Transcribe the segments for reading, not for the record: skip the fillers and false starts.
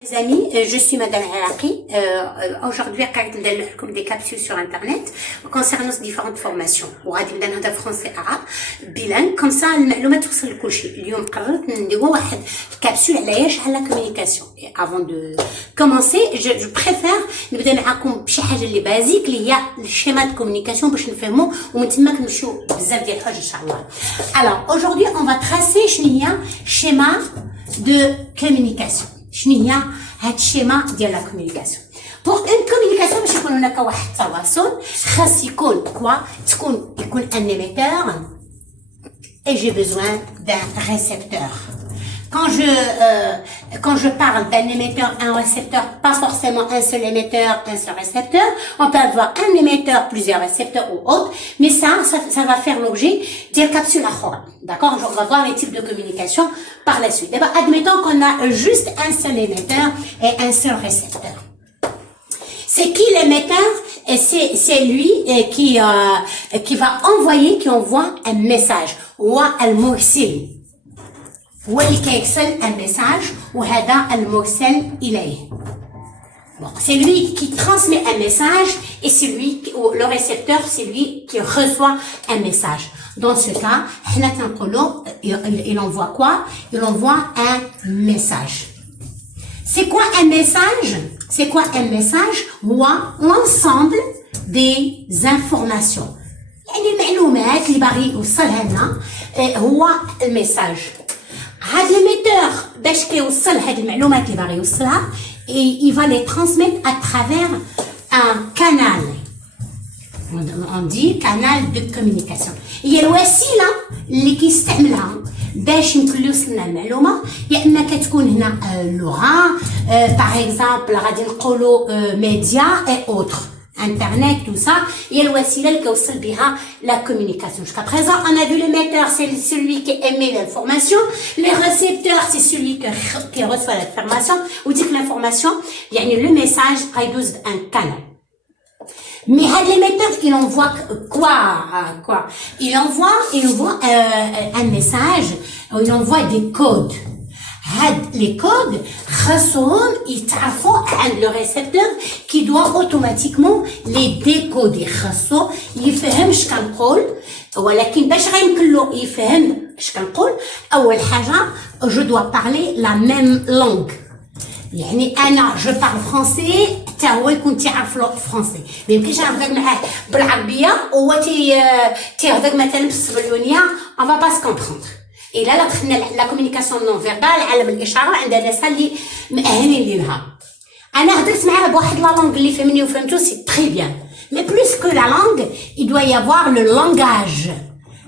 Les amis, je suis Madame Haraki. Aujourd'hui, je vais vous donner des capsules sur Internet concernant différentes formations. On va dire dans français arabe, bilingue, comme ça, المعلومات توصل لكل شيء. اليوم قررت نديروا واحد كابسول على la communication. Et avant de commencer, je préfère نبدا معاكم بشي حاجة اللي بازيك اللي هي الشيما de communication باش نفهموا ومن تما كنمشيو بزاف ديال الحوايج ان شاء الله. Alors, aujourd'hui, on va tracer شنو هي schéma de communication. شنو هي هاد الشيما ديال لا كومونيكاسيون بور اون كومونيكاسيون باش يكون هناك واحد التواصل خاص يكون يكون ان émetteur et j'ai besoin d'un récepteur. Quand je parle d'un émetteur, un récepteur, pas forcément un seul émetteur, un seul récepteur, on peut avoir un émetteur, plusieurs récepteurs ou autres, mais ça va faire l'objet d'une capsule à خرى. D'accord? On va voir les types de communication par la suite. D'abord, admettons qu'on a juste un seul émetteur et un seul récepteur. C'est qui l'émetteur? Et c'est lui qui va envoyer, qui envoie un message. Ou المرسل. هو اللي كيرسل un message وهذا المرسل إليه. Bon, c'est lui qui transmet un message et c'est lui, le récepteur, c'est lui qui reçoit un message. Dans ce cas, il envoie quoi? Il envoie un message. C'est quoi un message? C'est quoi un message? هو l'ensemble des informations. يعني المعلومات اللي باغي يوصلها لنا هو الميساج. هاد l'émetteur باش كيوصل هاد المعلومات اللي باغي يوصلها il va les transmettre à travers un canal. On dit canal de communication. هي الوسيله اللي كيستعملها باش يمكن يوصلنا المعلومه يا اما كتكون هنا اللغه par exemple غادي نقولوا média et autres. Internet, tout ça, il y a le wasila qui aussi bien la communication. Jusqu'à présent, on a vu l'émetteur, c'est celui qui émet l'information. Le récepteur, c'est celui qui reçoit l'information. Ou dit que l'information, il y a le message, un canal. Mais l'émetteur, il envoie quoi? Il envoie un message, il envoie des codes. Les codes خاصهم يتعرفوا عند le récepteur qui doit automatiquement les décoder. خاصو يفهم اش كنقول ولكن باش غيمكن له يفهم اش كنقول اول حاجه je dois parler la même langue. يعني انا je parle français حتى هو يكون تيعرف فرونسي. ما يمكنش نهضر معاه بالعربيه وهو تيهضر مثلا بالسبلونيه on va pas se comprendre. Et là, la communication non verbale, عالم الإشارة عندنا ناس اللي مأهلين لها. أنا هدرت معاه بواحد لا لونغ اللي فهمني وفهمتو سي تري بيان. Mais plus que la langue, il doit y avoir le langage.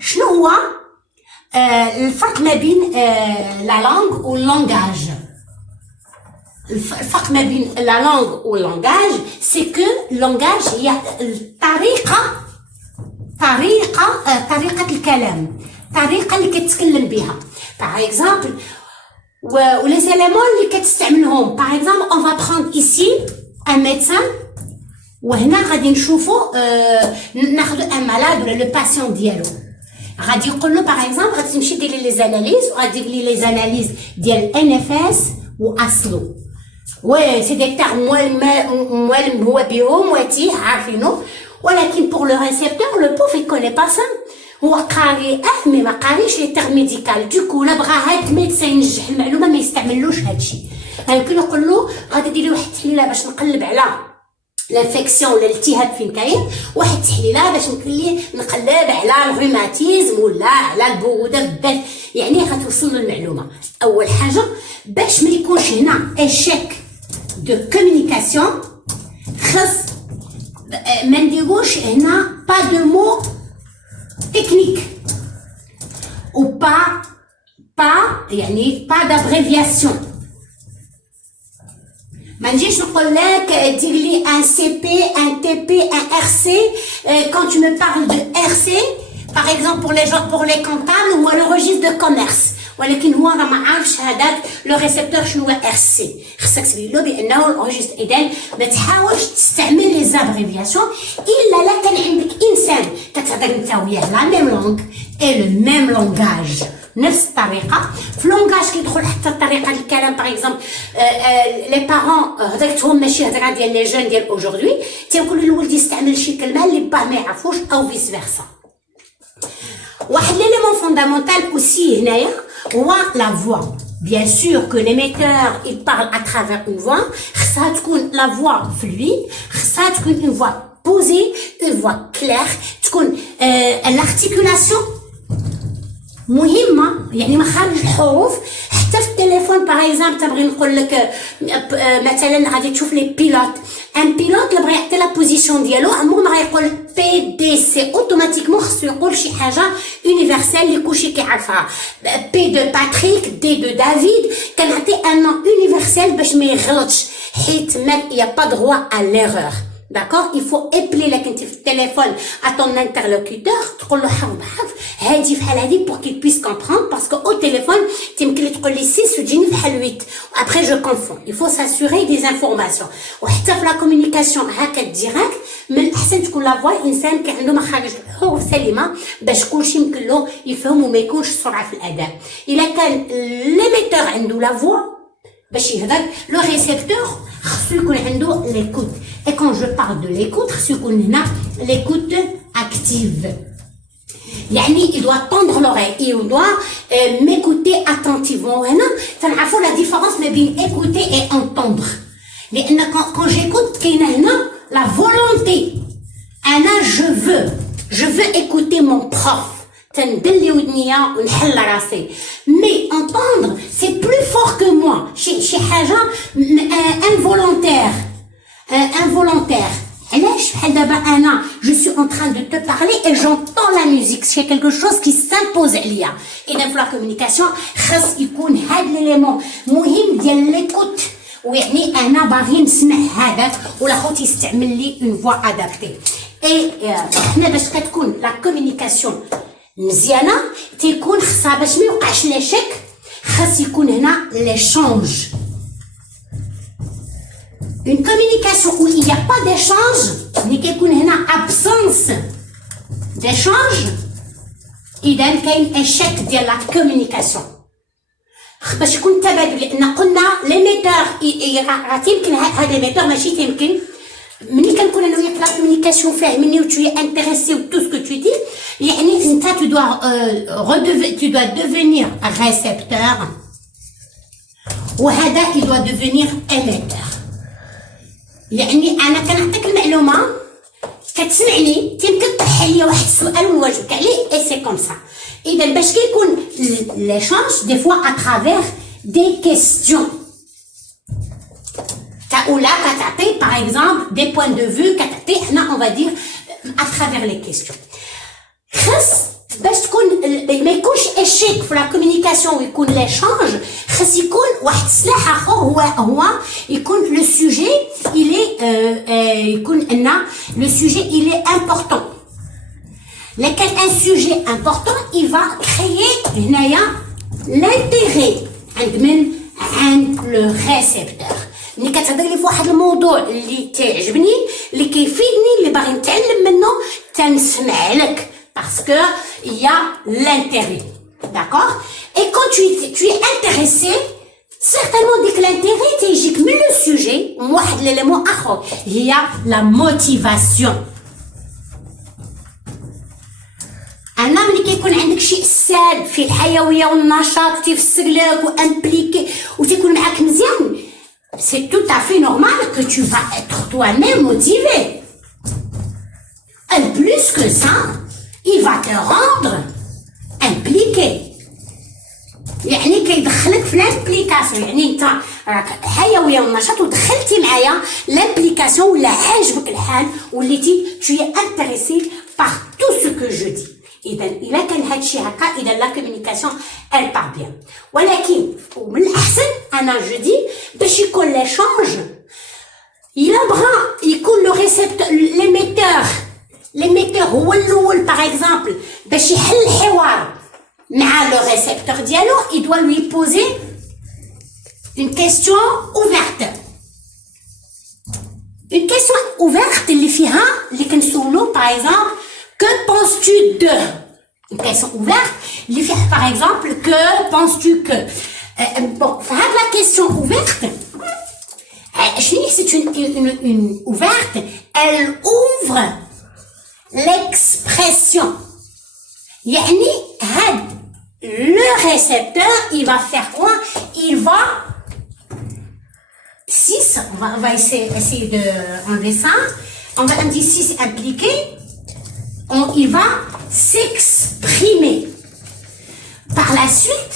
شنو هو الفرق ما بين la langue و langage؟ الفرق ما بين la langue و langage, c'est que langage هي طريقة الكلام. الطريقه اللي كتكلم بها par exemple و les éléments اللي كتستعملهم par exemple on va prendre ici un médecin وهنا غادي نشوفوا ناخذ un malade ولا le patient ديالو غادي يقول له par exemple غادي تمشي ديري لي زاناليز وغادي دير لي زاناليز ديال NFS و اسلو وي سي دي تيرم موالم هو بهم واتيه عارفينه ولكن pour le récepteur le pauvre il connaît pas ça. هو قاري مي ما قاريش لي تيرم ميديكال دوكو لا بغا هاد الميدسان ينجح المعلومه ما يستعملوش هادشي. يمكن نقول له غادي ديري واحد التحليله باش نقلب على الانفيكسيون ولا الالتهاب فين كاين واحد التحليله باش يمكن ليه نقلب على الروماتيزم ولا على البروده في الدم. يعني غتوصل له المعلومه. اول حاجه باش ما يكونش هنا ايشيك دو كومونيكاسيون خاص ما نديروش هنا با دو مو technique ou pas d'abréviation. ما نجيش نقول لك دير لي un CP, un TP, un RC quand tu me parles de RC par exemple pour les comptables ou le registre de commerce ولكن هو راه ما عارفش هذاك لو ريسبتور شنو هو RC. خصك تبين له بانه الريجستر. اذا ما تحاولش تستعمل لي زابريفياسيون الا لا كان عندك انسان كتهضر انت وياه لا ميم لونغ اي لو ميم لونغاج. نفس الطريقه في لونغاج كيدخل حتى الطريقه الكلام باغ اكزومبل لي بارون هضرتهم ماشي هضره ديال لي جون ديال اوجوردي تيقولوا للولد يستعمل شي كلمه اللي باه ما يعرفوش او فيس فيرسا واحد ليليمون فوندامونتال اوسي هنايا هو لا فوا. Bien sûr que l'émetteur, il parle à travers une voix. Ça تكون la voix fluide. Ça تكون une voix posée, une voix claire. تكون l'articulation مهمة يعني مخارج الحروف حتى في التليفون باغ اكزومبل تبغي نقول لك مثلا غادي تشوف لي بيلوت ان بيلوت اللي بغى يعطي لا بوزيسيون ديالو عمره ما غيقول بي دي سي اوتوماتيكمون خصو يقول شي حاجه يونيفرسال اللي كلشي كيعرفها بي دو باتريك دي دو دافيد كنعطي ان نون يونيفرسال باش ما يغلطش حيت ما يا با دروا ا ليرور. D'accord, il faut appeler là quand tu fais le téléphone à ton interlocuteur, تقول له حرف بحرف هادي بحال هادي pour qu'il puisse comprendre parce que au téléphone تيمكن لك تقول لي 6 وتجيني بحال 8 après je confonds. Il faut s'assurer des informations. وحتى في لا كومونيكاسيون هكا ديريكت من الاحسن تكون لا فوا انسان كي عنده مخارج الحروف سليمه باش كلشي يمكن له يفهم وما يكونش سرعه في الاداء. الا كان ليميتور عنده لا فوا باش يهضر لو ريسيبتور خصو يكون عنده ليكوت. Et quand je parle de l'écoute, خصو يكون هنا l'écoute active. يعني il doit tendre l'oreille, il doit m'écouter attentivement. وهنا تنعرفوا la différence ما بين écouter et entendre. لأن quand j'écoute كاينه هنا la volonté. أنا je veux écouter mon prof. تندلي ودنيا ونحل راسي. Mais entendre c'est plus fort que moi. شي حاجة involontaire. Involontaire. علاش بحال دابا انا je suis en train de te parler et j'entends la musique c'est quelque chose qui s'impose عليا. اذا في لا كومونيكاسيون خاص يكون هاد ليليمون مهم ديال ليكوت ويعني انا باغي نسمع هذاك ولا خوتي يستعمل لي اون فوا ادابتي. اي حنا باش كتكون لا كومونيكاسيون مزيانه تيكون خصها باش ما يوقعش لاشيك خاص يكون هنا ليشونج. Une communication où il n'y a pas d'échange, mais qu'il y a une absence d'échange, il y a un échec de la communication. باش يكون تبادل لان قلنا ليميتور يمكن هذا ليميتور ماشي يمكن ملي كنكون انا وياك لا كومونيكاسيون فاهمني و tu es intéressé ou tout ce que tu dis يعني انت tu dois devenir récepteur وهذا il doit devenir émetteur. يعني انا كنعطيك المعلومه كتسمعني يمكن تطرح لي واحد السؤال ونواجهك عليه اي سي كوم سا. اذا باش كيكون ليشانج دي فوا ا ترافير دي كيستيون كاولا كتعطي باغ اكزومبل دي بوين دو فيو كتعطي حنا اون فادير ا ترافير لي كيستيون. خاص باش تكون ما يكونش اشيك في لا كومونيكاسيون ويكون ليشانج خاص يكون واحد السلاح اخر هو يكون لو سوجي يكون ان لو سوجي il est important. لكن ان سوجي important il va créer هنايا l'intérêt عند لو ريسيبتور. ملي كتهضر لي في واحد الموضوع اللي تعجبني اللي كيفيدني اللي باغي نتعلم منه تنسمع لك parce que il y a l'intérêt, d'accord? Et quand tu es intéressé, certainement dès que l'intérêt t'éjique mais le sujet, واحد l'élément آخر هي la motivation. أنا ملي كيكون عندك شي إستاذ في الحيوية والنشاط تيفسر لك وامبليكي وتيكون معاك مزيان c'est tout à fait normal que tu vas être toi-même motivé. Et plus que ça, il va te rendre impliqué. يعني كيدخلك في الامبليكاسيون يعني انت راك حيويه والنشاط ودخلتي معايا لامبليكاسيون ولا عاجبك الحال وليتي tu es intéressé par tout ce que je dis. اذا كان هادشي هكا اذا لا كومونيكاسيون elle part bien. ولكن ومن الاحسن انا جو دي باش يكون ليشانج الى بغا يكون لو ريسيبتور l'émetteur هو الاول باغ اكزومبل باش يحل الحوار مع لو ريسيبتور ديالو il doit lui poser une question ouverte. Une question ouverte اللي فيها اللي كنسولو باغ اكزومبل que penses-tu de une question ouverte, les faire par exemple, que penses-tu que bon, la question ouverte, c'est une ouverte, elle ouvre l'expression. Yani, le récepteur, il va faire quoi? Il va 6, on va essayer de enlever ça. On va dire 6 impliqué. Il va s'exprimer. Par la suite,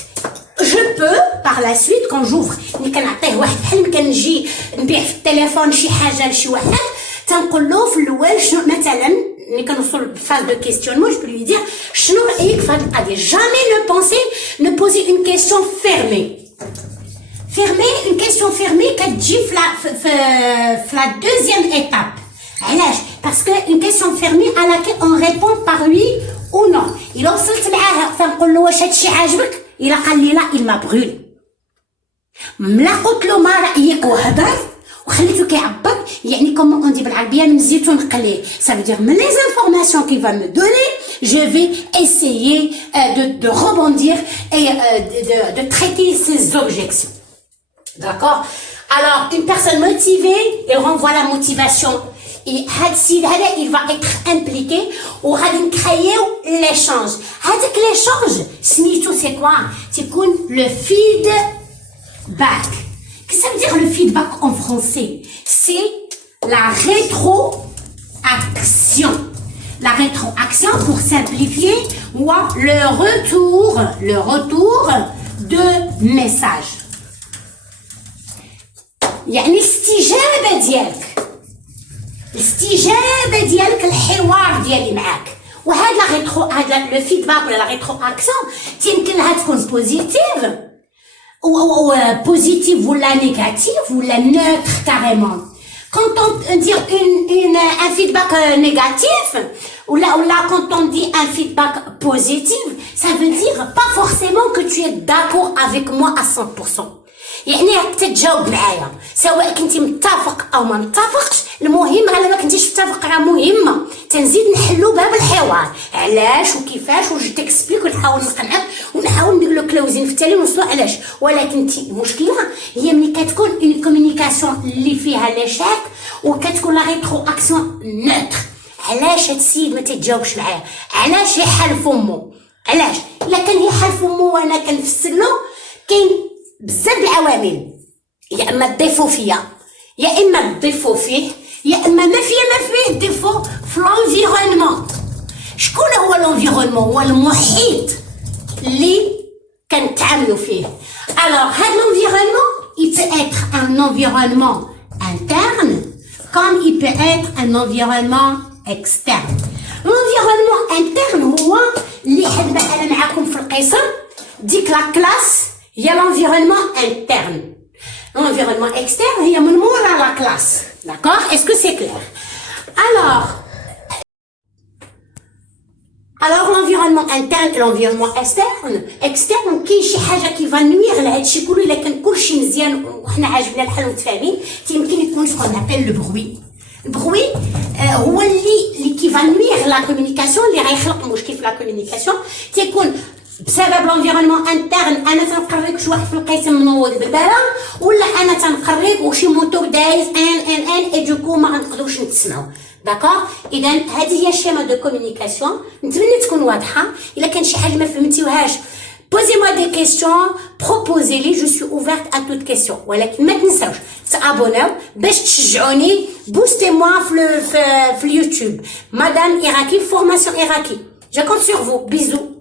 je peux, par la suite, quand j'ouvre, كنعطيه واحد بحال كنجي نبيع في التليفون شي حاجه لشي واحد تنقول له في الاول شنو مثلا ملي كنوصل للفاز دو كيستيونمون جو بو lui dire شنو رايك في هاد القضيه. jamais ne poser une question fermée. Une question fermée كتجي في la deuxième étape. علاش؟ parce que une question fermée à laquelle on répond par oui ou non. إلا وصلت معاه تنقول له واش هادشي عاجبك؟ إلا قال لي لا il m'a brûlé. ملا قلت له ما رأيك وهضر وخليته كيعبر يعني كومون اون دي بالعربيه نزيتو نقليه. Ça veut dire les informations qu'il va me donner, je vais essayer de rebondir et de traiter ses objections. D'accord? Alors une personne motivée, elle renvoie la motivation. Et il va être impliqué ou créer l'échange. L'échange, c'est quoi? C'est le feedback. Qu'est-ce que ça veut dire le feedback en français? C'est la rétroaction. La rétroaction, pour simplifier, ou le retour de message. يعني استجابة ديالك. الاستجابه ديالك الحوار ديالي معاك. وهذا لو فيدباك ولا لا ريتروaction يمكن لها تكون بوزيتيف ou positive ou la négative ou la neutre carrément. Quand on dit un feedback négatif ou là quand on dit un feedback positif, ça veut dire pas forcément que tu es d'accord avec moi à 100%. يعني راك تتجاوب معايا سواء كنتي متفق او ما متفقش. المهم على ما كنتيش متفق راه مهمه تنزيد نحلو باب الحوار علاش وكيفاش وجي تكسبليك ونحاول نقنعك ونحاول ندير له كلوزين في التالي ونوصلوا علاش. ولكن المشكله هي ملي كتكون اون كومونيكاسيون اللي فيها ليشاك وكتكون لا ريتروaction نوتر. علاش هاد السيد ما تتجاوبش معايا؟ علاش يحل فمو؟ علاش؟ الا كان يحل فمو وانا كنفسر له كاين بزاف العوامل. يا اما الديفو فيا يا اما الديفو فيه يا اما ما فيه الديفو في لونفيرونمون. شكون هو لونفيرونمون؟ هو المحيط اللي كنتعاملوا فيه. alors هاد لونفيرونمون il peut être un environnement interne comme il peut être un environnement externe. l'environnement interne هو اللي حد انا معاكم في القسم ديك لا كلاس هي l'environnement interne. L'environnement externe هي من مورا la classe. D'accord? Est-ce que c'est clair? Alors l'environnement interne et l'environnement externe كاين شي حاجه كيفا نوير لهادشي كله. الا كان كلشي مزيان وحنا عاجبنا الحال ومتفاهمين يمكن يكون شكون نابيل لو بروي. البروي هو اللي كيفا نوير لا كومونيكاسيون اللي غيخلق مشكل في لا كومونيكاسيون. تيكون بسبب لونفيرونمون انترن انا تنقرب شي واحد في القسم منوض بالبالة ولا انا تنقرب وشي موتور دايز ان اي دوكو ما غنقدروش نتسمعوا. داكور؟ اذا هذه هي الشيما دو كومونيكاسيون. نتمنى تكون واضحه. الا كان شي حاجه ما فهمتيوهاش posez-moi des questions, proposez-les, je suis ouverte à toutes questions. ولكن ما تنساوش تابوناو باش تشجعوني. بوستي-moi في اليوتيوب مدام إراكي فورماسيون إراكي. Je compte sur vous. Bisous.